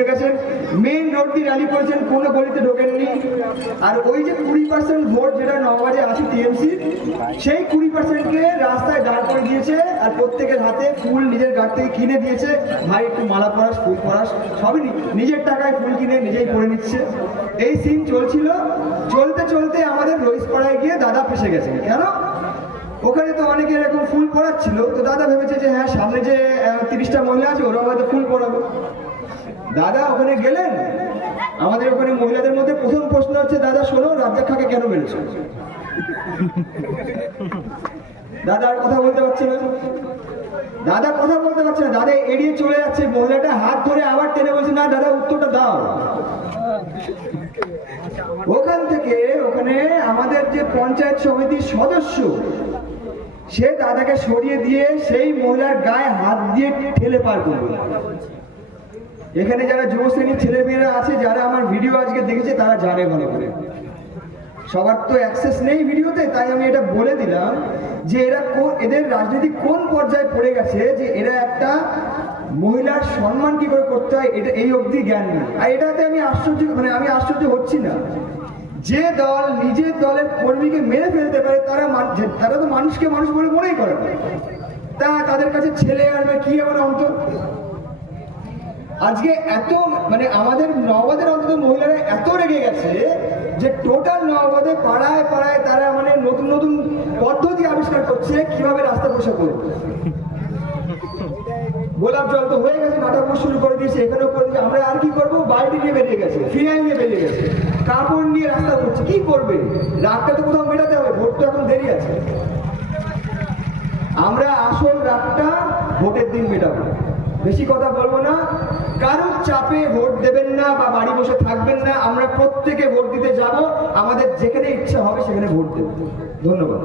ঘুরে গেছেন, main road দিয়ে র্যালি করেছেন, কোনো গলিতে ঢোকেননি। আর ওই যে 20% ভোট যেটা নবাজে আছে টিএমসি, সেই 20%কে রাস্তায় দাঁড় করে দিয়েছে আর প্রত্যেকের হাতে ফুল নিজের গাড়ি থেকে কিনে দিয়েছে। ভাই একটু মালা পরাস, ফুল পরাস, সবই নিজের টাকায় ফুল কিনে নিজেই পরে নিচ্ছে। এই সিন চলছিল। চলতে চলতে আমাদের রইসপাড়ায় গিয়ে দাদা ফেসে গেছে। কেন? ওখানে তো অনেকে এরকম ফুল পরাচ্ছিল, তো দাদা ভেবেছে যে হ্যাঁ সামনে যে 30টা মহিলা আছে ওরা হয়তো ফুল পরাবে। দাদা ওখানে গেলেন, আমাদের ওখানে মহিলাদের মধ্যে প্রথম প্রশ্ন হচ্ছে, দাদা শোনো, রাজ্জাক খাকে কেন মেরেছো? দাদা আর কথা বলতে পারছে না, দাদা এড়িয়ে চলে যাচ্ছে। মহিলাটা হাত ধরে আবার টেনে বলছে, না দাদা উত্তরটা দাও। ওখান থেকে ওখানে আমাদের যে পঞ্চায়েত সমিতির সদস্য, সে দাদাকে সরিয়ে দিয়ে সেই মহিলার গায়ে হাত দিয়ে ঠেলে পার করবে। এখানে যারা যুব শ্রেণীর ছেলেমেয়েরা আছে, যারা আমার ভিডিও আজকে দেখেছে, তারা জানে ভালো করে। সবার তো অ্যাক্সেস নেই ভিডিওতে, তাই আমি এটা বলে দিলাম যে এদের রাজনীতি কোন পর্যায়ে পড়ে গেছে, যে এরা একটা মহিলার সম্মান কি করে করতে হয় এটা এই অবধি জ্ঞান নেই। আর এটাতে আমি আশ্চর্য হচ্ছি না। যে দল নিজের দলের কর্মীকে মেরে ফেলতে পারে, তারা তো মানুষকে মানুষ বলে মনেই করে না। তাদের কাছে ছেলে আর কি এমন অন্তর? আজকে এত আমাদের নওগাঁদের অন্তত মহিলারা এত রেগে গেছে যে টোটাল নওগাঁতে পাড়ায় পাড়ায় তারা নতুন নতুন পদ্ধতি আবিষ্কার করছে কিভাবে রাস্তা পরিষ্কার করবে। গোলাপ জল তো হয়ে গেছে, নাটক শুরু করে দিয়েছে, এখানেও করে দিয়েছে। আমরা আর কি করবো? বাড়িটি নিয়ে বেরিয়ে গেছে, ফিনাইল নিয়ে বেরিয়ে গেছে, কাপড় নিয়ে রাস্তা করছে। কি করবে? রাতটা তো কোথাও মেটাতে হবে, ভোট তো এখন দেরি আছে। আমরা আসল রাতটা ভোটের দিন মেটাবো। বেশি কথা বলবো না, কারোর চাপে ভোট দেবেন না বা বাড়ি বসে থাকবেন না। আমরা প্রত্যেকে ভোট দিতে যাব, আমাদের যেখানে ইচ্ছা হবে সেখানে ভোট দেব। ধন্যবাদ।